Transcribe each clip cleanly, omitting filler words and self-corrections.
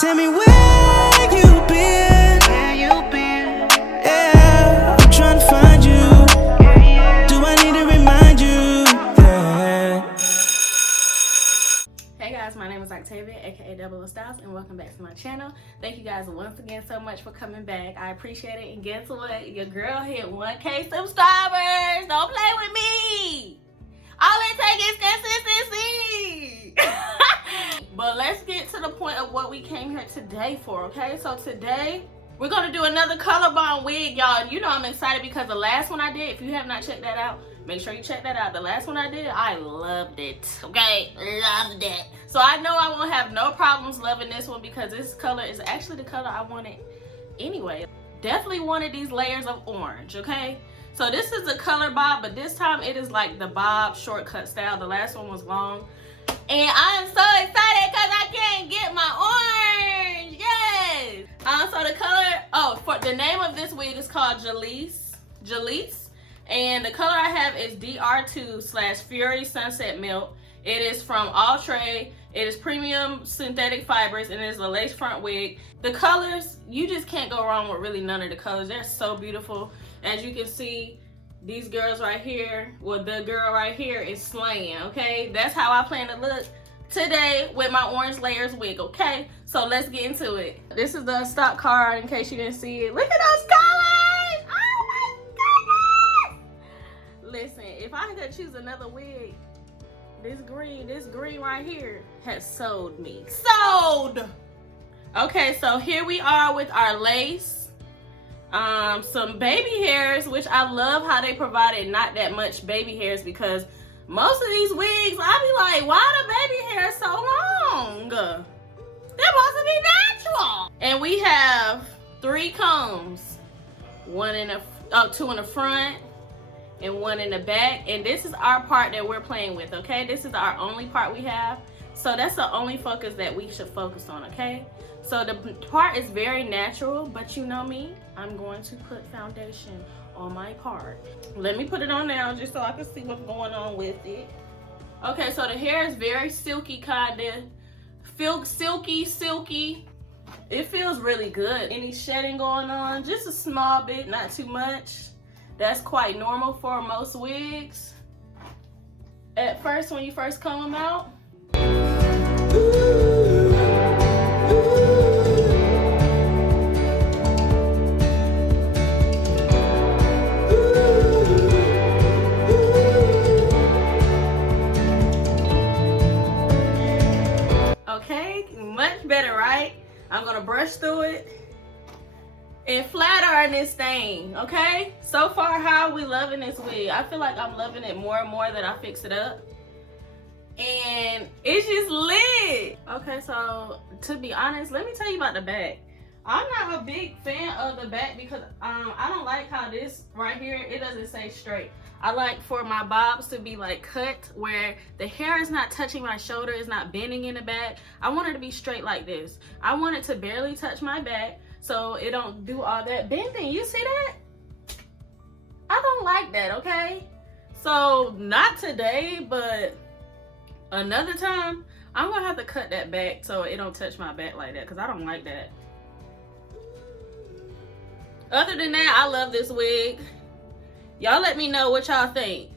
Tell me where you been. Yeah, I'm trying to find you. Do I need to remind you? Yeah. Hey guys, my name is Octavia, aka Double Styles, and welcome back to my channel. Thank you guys once again so much for coming back. I appreciate it. And guess what? Your girl hit 1K subscribers. Don't play with me. All it takes is consistency. But let's get to the point of what we came here today for, okay? So today, we're gonna do another color bond wig, y'all. You know I'm excited because the last one I did, if you have not checked that out, make sure you check that out. The last one I did, I loved it, okay? Loved it. So I know I won't have no problems loving this one because this color is actually the color I wanted anyway. Definitely wanted these layers of orange, okay? So this is the color bob, but this time it is like the bob shortcut style. The last one was long. And I am so excited because I can't get my orange. Yes. So the color, for the name of this wig is called Jelisse. And the color I have is DR2/Fury Sunset Milk. It is from Outre. It is premium synthetic fibers and it is a lace front wig. The colors, you just can't go wrong with really none of the colors. They're so beautiful. As you can see, these girls right here, well, the girl right here is slaying, okay? That's how I plan to look today with my orange layers wig, okay? So let's get into it. This is the stock card in case you didn't see it. Look at those colors! Oh my goodness! Listen, if I could choose another wig, this green right here has sold me. Sold! Okay, so here we are with our lace. Some baby hairs, which I love how they provided not that much baby hairs because most of these wigs, I be like, why the baby hair so long? They're supposed to be natural. And we have 3 combs, two in the front and 1 in the back. And this is our part that we're playing with, okay? This is our only part we have. So that's the only focus that we should focus on, okay? So the part is very natural, but you know me, I'm going to put foundation on my part. Let me put it on now just so I can see what's going on with it. Okay, so the hair is very silky, kinda. Silky. It feels really good. Any shedding going on, just a small bit, not too much. That's quite normal for most wigs. At first, when you first comb them out, okay, much better, right? I'm gonna brush through it and flat iron this thing, okay? So far, how are we loving this wig? I feel like I'm loving it more and more that I fix it up. And it's just lit. Okay, so to be honest, let me tell you about the back. I'm not a big fan of the back because I don't like how this right here, it doesn't stay straight. I like for my bobs to be like cut where the hair is not touching my shoulder, it's not bending in the back. I want it to be straight like this. I want it to barely touch my back so it don't do all that bending. You see that? I don't like that, okay? So not today, but another time, I'm gonna have to cut that back so it don't touch my back like that because I don't like that. Other than that, I love this wig. Y'all let me know what y'all think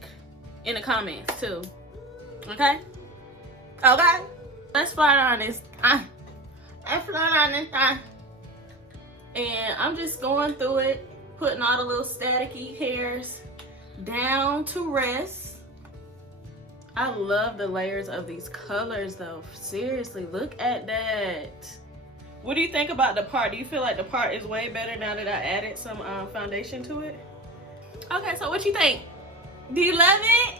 in the comments too. Okay? Okay? Let's fly on this. Let's fly on this. And I'm just going through it, putting all the little staticky hairs down to rest. I love the layers of these colors though. Seriously, look at that. What do you think about the part? Do you feel like the part is way better now that I added some foundation to it? Okay, so what you think? Do you love it?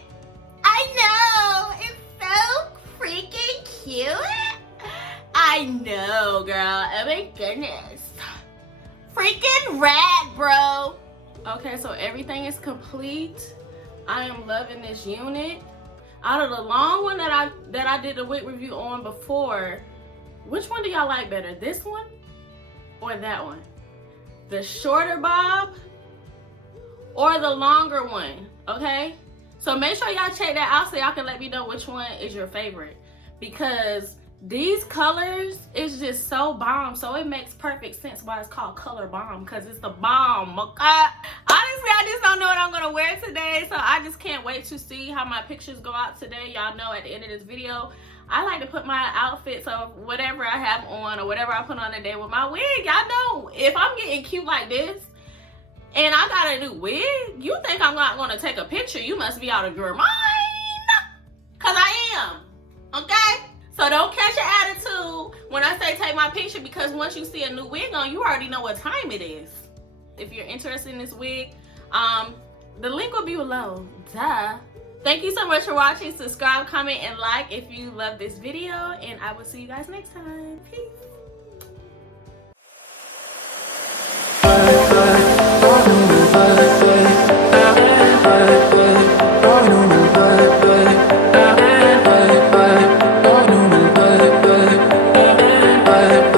I know, it's so freaking cute. I know, girl. Oh my goodness. Freaking rad, bro. Okay, so everything is complete. I am loving this unit. Out of the long one that I did a wig review on before, which one do y'all like better? This one or that one? The shorter bob or the longer one, okay? So make sure y'all check that out so y'all can let me know which one is your favorite. Because These colors is just so bomb, so it makes perfect sense why it's called color bomb, because it's the bomb. Okay? Honestly, I just don't know what I'm gonna wear today, so I just can't wait to see how my pictures go out today. Y'all know at the end of this video, I like to put my outfits of whatever I have on or whatever I put on today with my wig. Y'all know if I'm getting cute like this and I got a new wig, you think I'm not gonna take a picture? You must be out of your mind, cause I am. Okay? So don't catch an attitude when I say take my picture, because once you see a new wig on, you already know what time it is. If you're interested in this wig, the link will be below. Duh. Thank you so much for watching. Subscribe, comment, and like if you love this video, and I will see you guys next time. Peace.